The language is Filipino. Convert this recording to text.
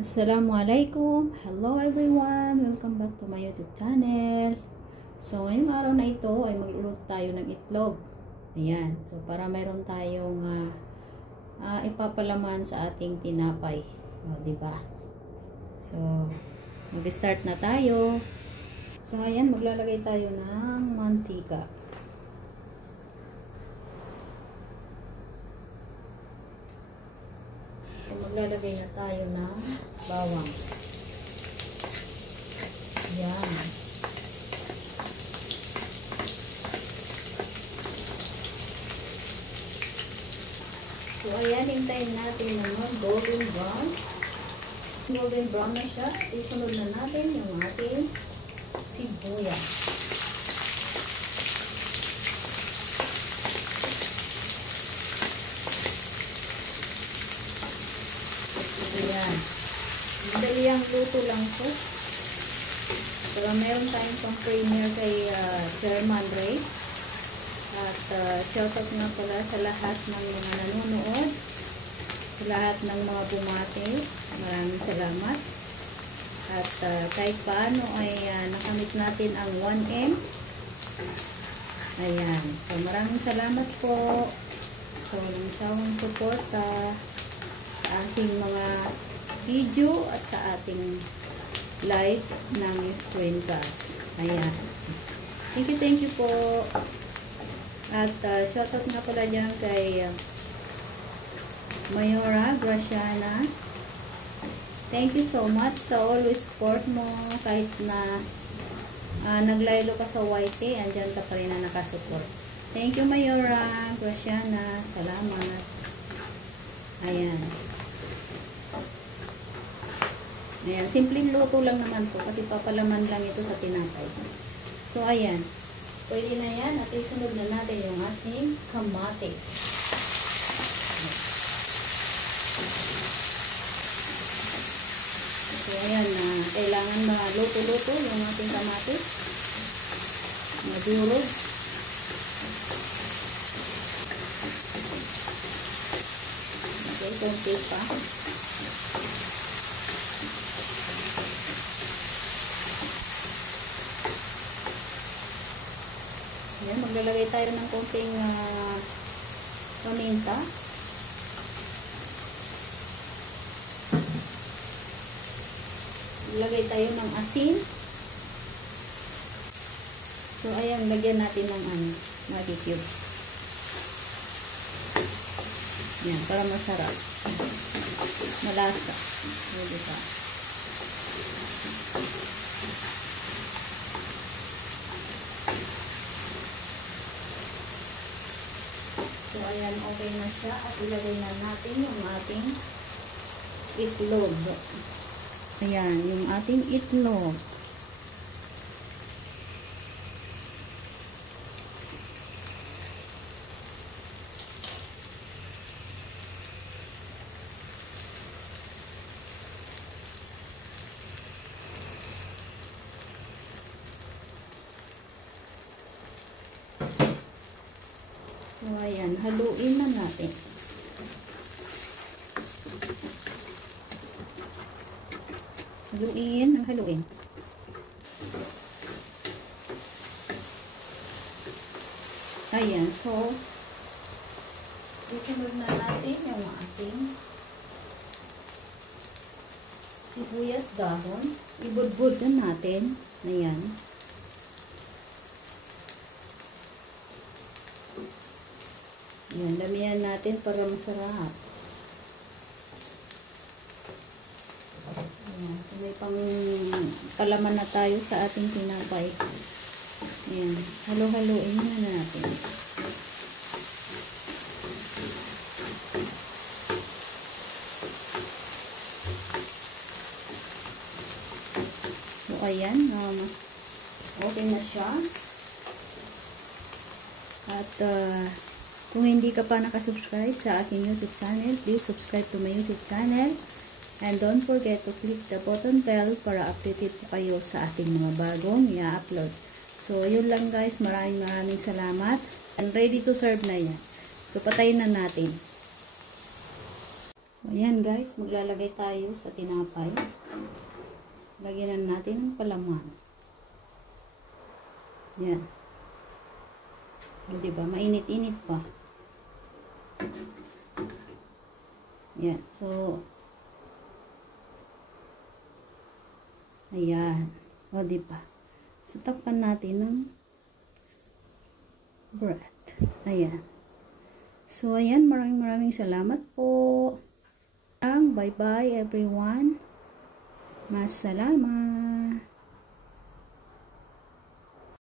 Assalamualaikum. Hello everyone. Welcome back to my YouTube channel. So, ngayong araw na ito ay magluluto tayo ng itlog. Ayan. So, para mayroon tayong ipapalaman sa ating tinapay. O, diba? So, mag-start na tayo. So, ayan. Maglalagay tayo ng mantika. Maglalagay na tayo ng bawang. Yan. So, ayan, hintayin natin na mag-golden brown. Golden brown na siya. Isunod na natin yung ating sibuyas. Ayan. Madali ang luto lang po. Pero meron tayong pang premier kay Chairman Ray. At shoutout nga pala sa lahat ng mga nanonood. Sa lahat ng mga bumati. Maraming salamat. At kahit paano ay nakamit natin ang 1M. Ayan. So maraming salamat po. So ng sawang suporta sa ating mga video at sa ating live ng screencast. Ayan. Thank you po. At shoutout nga pala dyan kay Mayora Graciana. Thank you so much sa always support mo kahit na naglaylo ka sa YT, andyan ka pa rin na nakasupport. Thank you Mayora Graciana. Salamat. Ayan. Ayan, simpleng luto lang naman po kasi papalaman lang ito sa tinapay. So, ayan. Pwede na yan at isunod na natin yung ating kamatis. So, ayan na. Kailangan maluto-luto yung ating kamatis. Madurog. Okay, konti pa. Ayan, maglalagay tayo ng konting paminta. Lagay tayo ng asin. So, ayan, lagyan natin ng Maggi cubes. Ayan, para masarap. Malasa. O, diba? So, ayan, okay na siya. At ilagay na natin yung ating itlog. Ayan, yung ating itlog. So, ayan, haluin na natin. Haluin. Ayan, so, isunod na natin yung ating sibuyas dahon. Ibudbud na natin. Ayan. Ayan, damihan natin para masarap. Ayan, so may pang kalaman na tayo sa ating tinapay. Ayan, halo-haloin na natin. So, ayan, okay na siya. At, kung hindi ka pa nakasubscribe sa aking YouTube channel, please subscribe to my YouTube channel. And don't forget to click the button bell para updated po kayo sa ating mga bagong i-upload. So, yun lang guys. Maraming salamat. And ready to serve na yan. So, patayin na natin. So, ayan guys, maglalagay tayo sa tinapay. Lagyan natin ng palaman. Yan. O, diba? Mainit-init pa. Yan. So, ayan. O, diba? So, takpan natin ng bread. Ayan. So, ayan. Maraming salamat po. Bye-bye everyone. Masalamat.